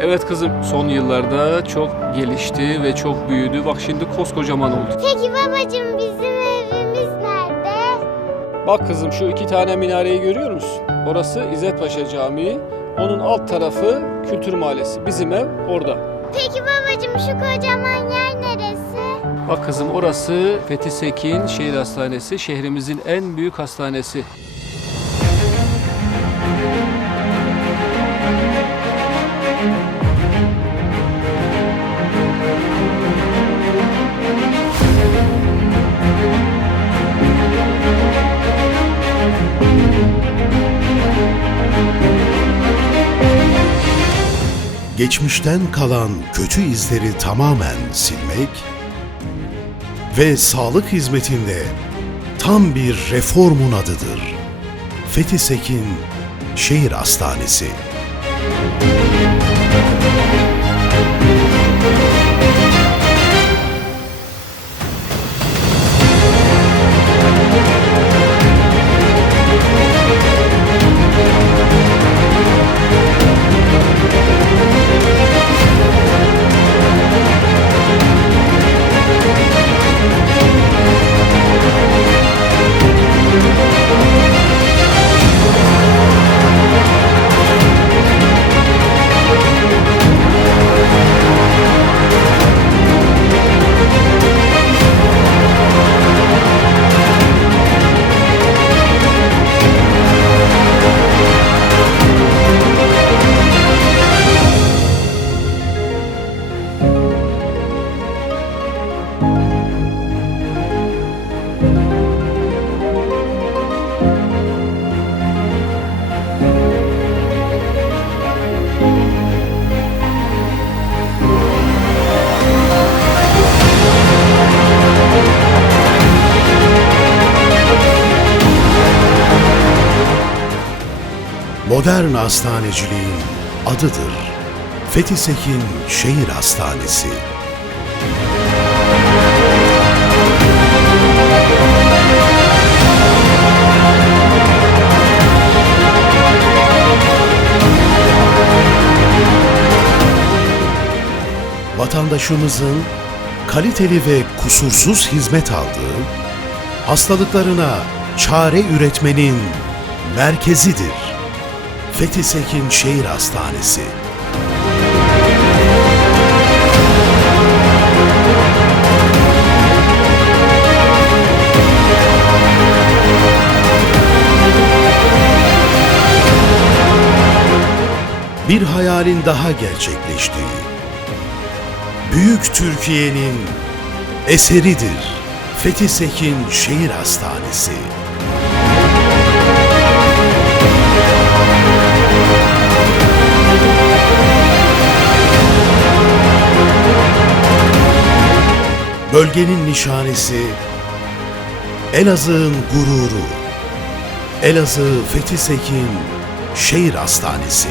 Evet kızım son yıllarda çok gelişti ve çok büyüdü. Bak şimdi koskocaman oldu. Peki babacığım bizim evimiz nerede? Bak kızım şu iki tane minareyi görüyor musun? Orası İzzet Paşa Camii. Onun alt tarafı Kültür Mahallesi. Bizim ev orada. Peki babacığım şu kocaman yer neresi? Bak kızım orası Fethi Sekin Şehir Hastanesi. Şehrimizin en büyük hastanesi. Geçmişten kalan kötü izleri tamamen silmek ve sağlık hizmetinde tam bir reformun adıdır. Fethi Sekin Şehir Hastanesi. Modern hastaneciliğin adıdır. Fethi Sekin Şehir Hastanesi. Vatandaşımızın kaliteli ve kusursuz hizmet aldığı, hastalıklarına çare üretmenin merkezidir. Fethi Sekin Şehir Hastanesi. Bir hayalin daha gerçekleştiği, büyük Türkiye'nin eseridir. Fethi Sekin Şehir Hastanesi. bölgenin nişanesi, Elazığ'ın gururu, Elazığ Fethi Sekin Şehir Hastanesi.